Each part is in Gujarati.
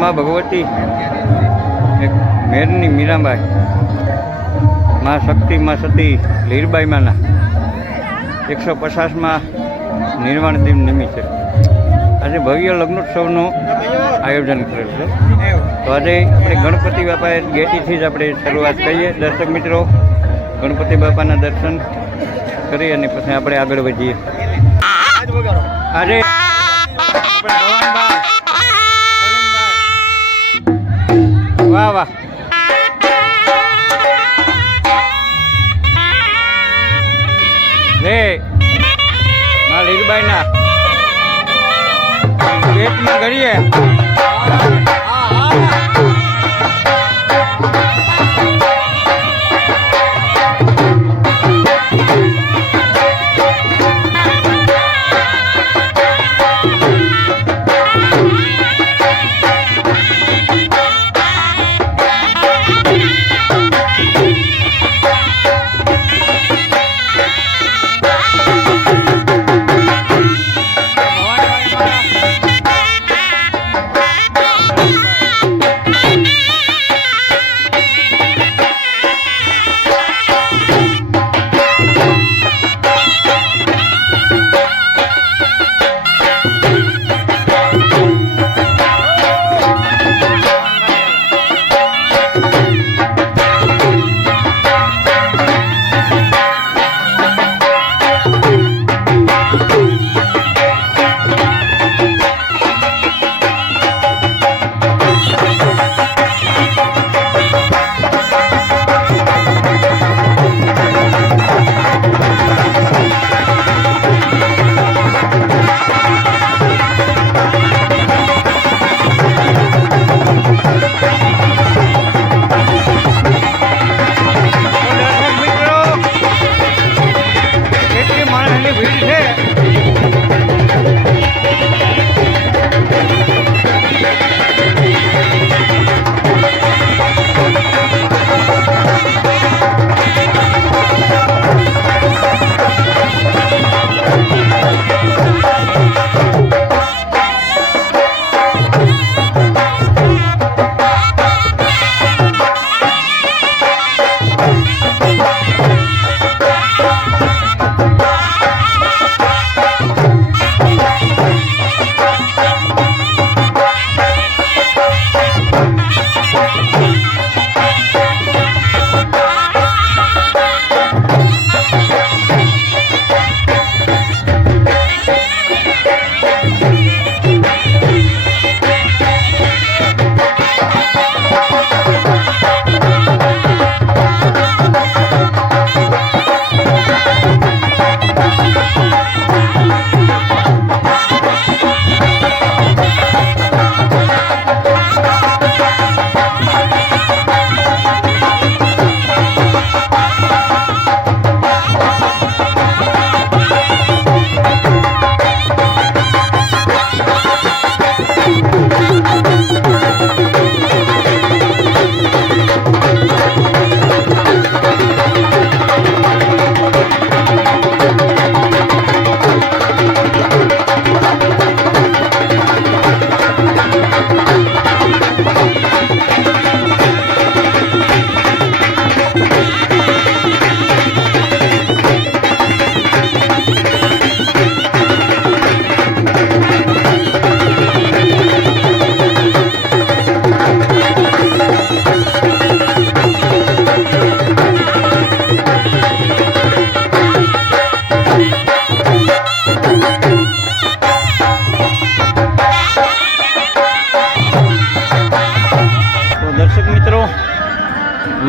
માં ભગવતી એક મેરની મીરાબાઈ માં શક્તિ માં સતી લીરબાઈ માના 150માં નિર્વાણ દિન નિમિત્તે આજે ભવ્ય લગ્નોત્સવનું આયોજન કરેલ છે. તો આજે આપણે ગણપતિ બાપા ગેટીથી જ આપણે શરૂઆત કરીએ. દર્શક મિત્રો, ગણપતિ બાપાના દર્શન કરી અને પછી આપણે આગળ વધીએ. આજે વાહ વાહ રે માં લીરબાઈના પેટમાં ગળીએ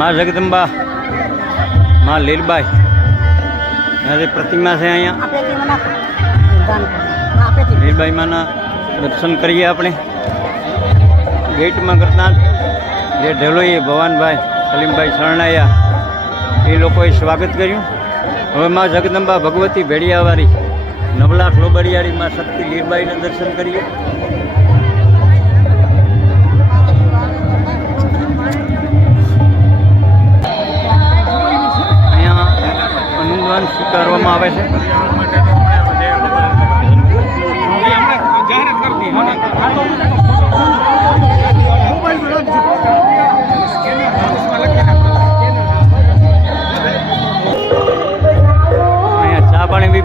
माँ जगदम्बा माँ लीरबाई यहाँ प्रतिमा से अँ लीरबाई माँ दर्शन करिए अपने गेट में करता जे ढेलोए भवान भाई सलीम भाई शरणाया ये लोग स्वागत करूँ। हवे माँ जगदम्बा भगवती भेड़ियावाड़ी नवला लोबड़ियाड़ी माँ शक्ति लीरबाई ने दर्शन करिए। સ્વીકારવામાં આવે છે।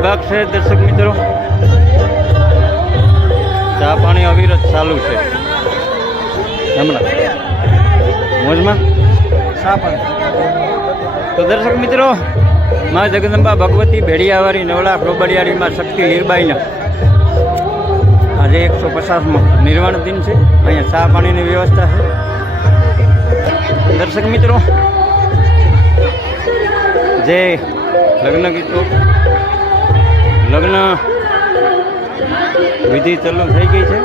વિભાગ છે દર્શક મિત્રો. ચા પાણી અવિરત ચાલુ છે હમણાં મોજમાં. તો દર્શક મિત્રો, માં જગદંબા ભગવતી ભેડિયાવાળી નવલા રોબડિયાળીમાં શક્તિ લીરબાઈના આજે 150મો નિર્વાણ દિન છે. અહીંયા ચા પાણીની વ્યવસ્થા છે. દર્શક મિત્રો, જે લગ્ન ગીતો લગ્ન વિધિ ચાલુ થઈ ગઈ છે.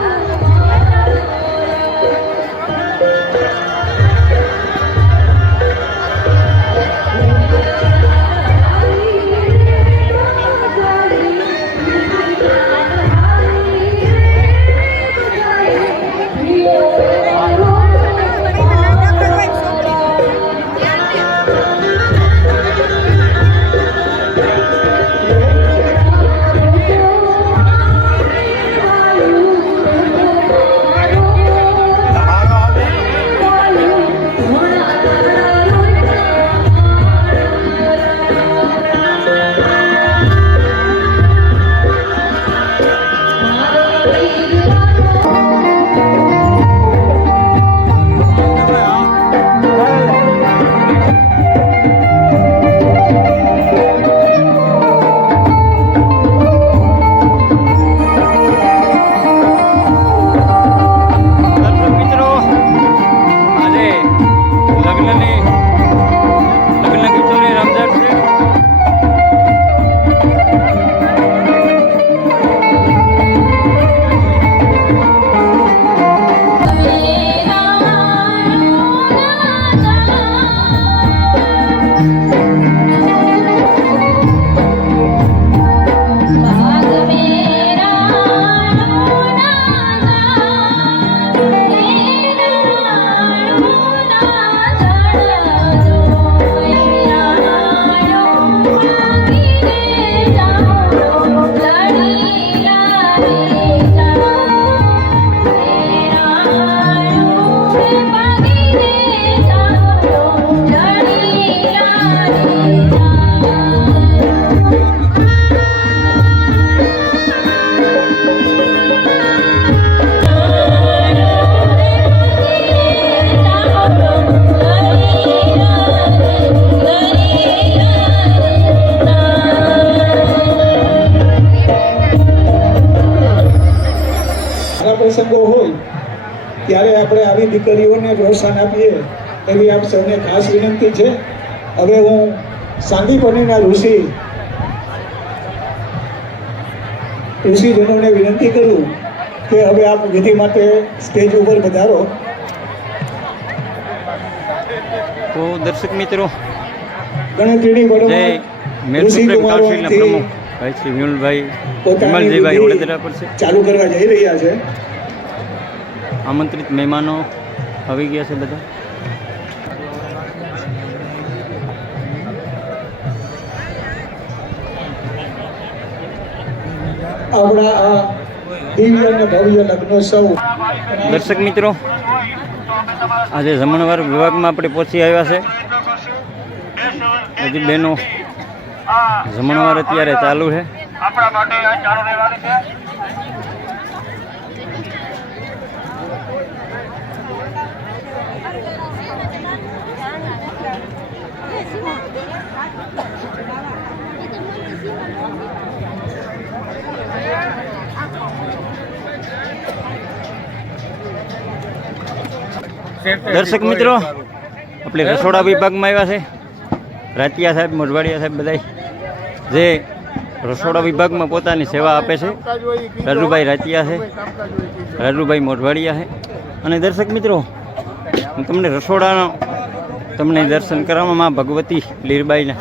પ્રસંગો હોય ત્યારે આપણે આવી દીકરીઓને પ્રોત્સાહન આપીએ એવી આપ સૌને ખાસ વિનંતી છે. હવે હું સાંદીપનીના ઋષિજનોને વિનંતી કરું કે હવે આપ વિધિ માટે સ્ટેજ ઉપર પધારો. તો દર્શક મિત્રો, ગણતરીની ભાઈ શ્રી વિમલભાઈ વિમલજીભાઈ વડોદરા પર છે ચાલુ કરવા જઈ રહ્યા છે. આમંત્રિત મહેમાનો આવી ગયા છે બધા. આપણા આ દિવ્ય અને ભવ્ય લગ્નોત્સવ. દર્શક મિત્રો, આજે જમણવાર વિભાગમાં આપણે પહોંચી આવ્યા છે. હજી બહેનો જમણવાર અત્યારે ચાલુ છે. આપણા માટે ચાલુ રહેવાની છે. દર્શક મિત્રો, આપણે રસોડા વિભાગમાં આવ્યા છે. રાતિયા સાહેબ, મોઢવાડિયા સાહેબ બધા જે રસોડા વિભાગમાં પોતાની સેવા આપે છે. રાજુભાઈ રાતિયા છે, રાજુભાઈ મોઢવાડિયા છે. અને દર્શક મિત્રો, હું તમને રસોડાનો દર્શન કરવામાં માં ભગવતી લીરબાઈના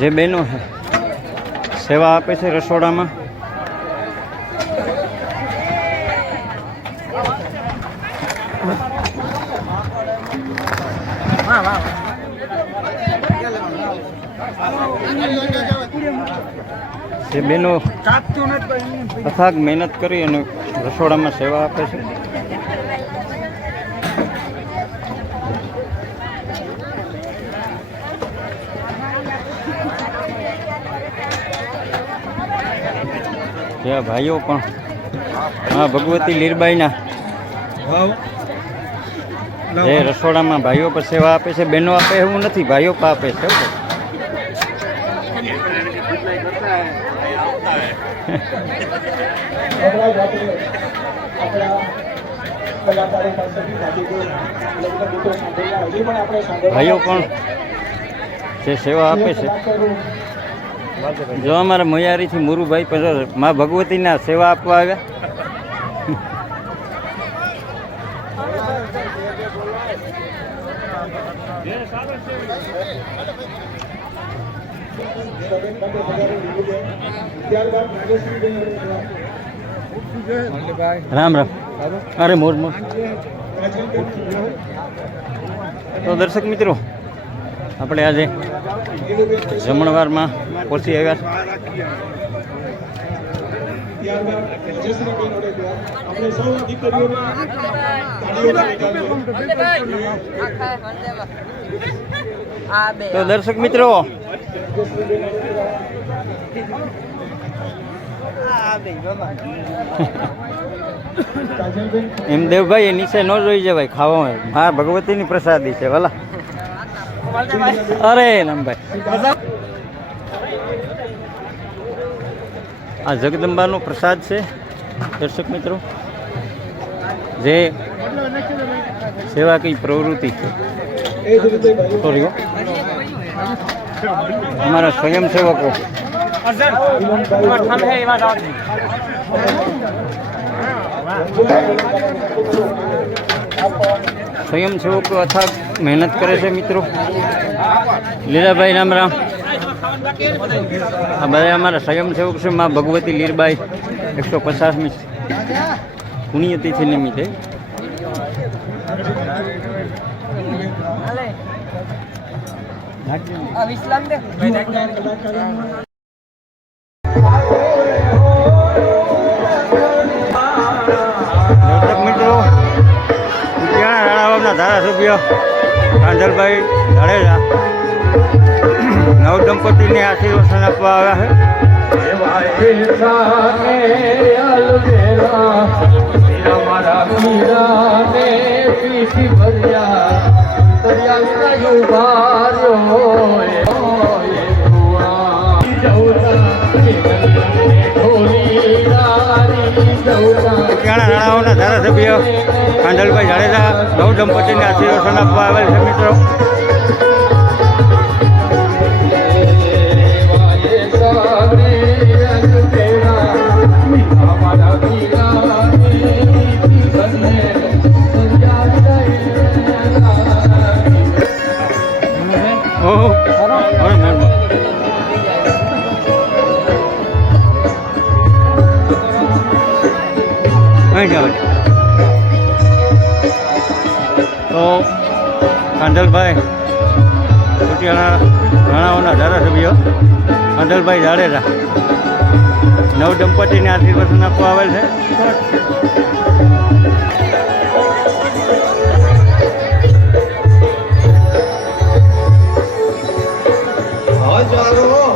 જે બહેનો છે સેવા આપે છે રસોડામાં. જે બહેનો અથાગ મહેનત કરી અને રસોડામાં સેવા આપે છે. ત્યાં ભાઈઓ પણ હા ભગવતી લીરબાઈના જે રસોડામાં ભાઈઓ પર સેવા આપે છે, બહેનો આપે એવું નથી, ભાઈઓ પણ આપે છે. હમણાં જ આપણે આપણા કલાકારો પાસેથી ભાગીદાર લગ્ન ગીતો સાંભળ્યા, હજી પણ આપણે સાંભળવા ભાઈઓ પણ જે સેવા આપે છે. જો અમારા મયારીથી મુરુભાઈ પર મા ભગવતીના સેવા આપવા આવ્યા. ત્યારબાદ નાગેશ્વરીબેન રામ રામ. અરે મોર મોર. તો દર્શક મિત્રો આપણે આજે જમણવારમાં પહોંચી આવ્યા. ત્યારબાદ રાજેશ્રીબેન આપણે સૌ દીકરીઓને તો દર્શક મિત્રો એમ દેવભાઈ નીચે ન જોઈ જવાય ખાવામાં. હા ભગવતીની પ્રસાદી છે વાલા. અરે રામભાઈ આ જગદંબાનો પ્રસાદ છે દર્શક મિત્રો. જે સેવા કઈ પ્રવૃત્તિ સોરી અમારા સ્વયંસેવકો સ્વયંસેવકો અથાગ મહેનત કરે છે મિત્રો. લીલાભાઈ રામ રામ. આ બધા અમારા સ્વયંસેવક છે. માં ભગવતી લીરબાઈ 150મી પુણ્યતિથિ નિમિત્તે ધારાસભ્ય કાંધલભાઈ જાડેજા નવ દંપતીને આશીર્વાદ આપવા આવ્યા રાણાઓના ધારાસભ્ય કાંધલભાઈ જાડેજા નવ દંપતીને આશીર્વાદ આપવા આવેલ છે મિત્રો. તો કાંધલભાઈ રાણાઓના ધારાસભ્ય કાંધલભાઈ જાડેજા નવ દંપતીને આશીર્વાદ આપવા આવેલ છે. હજારો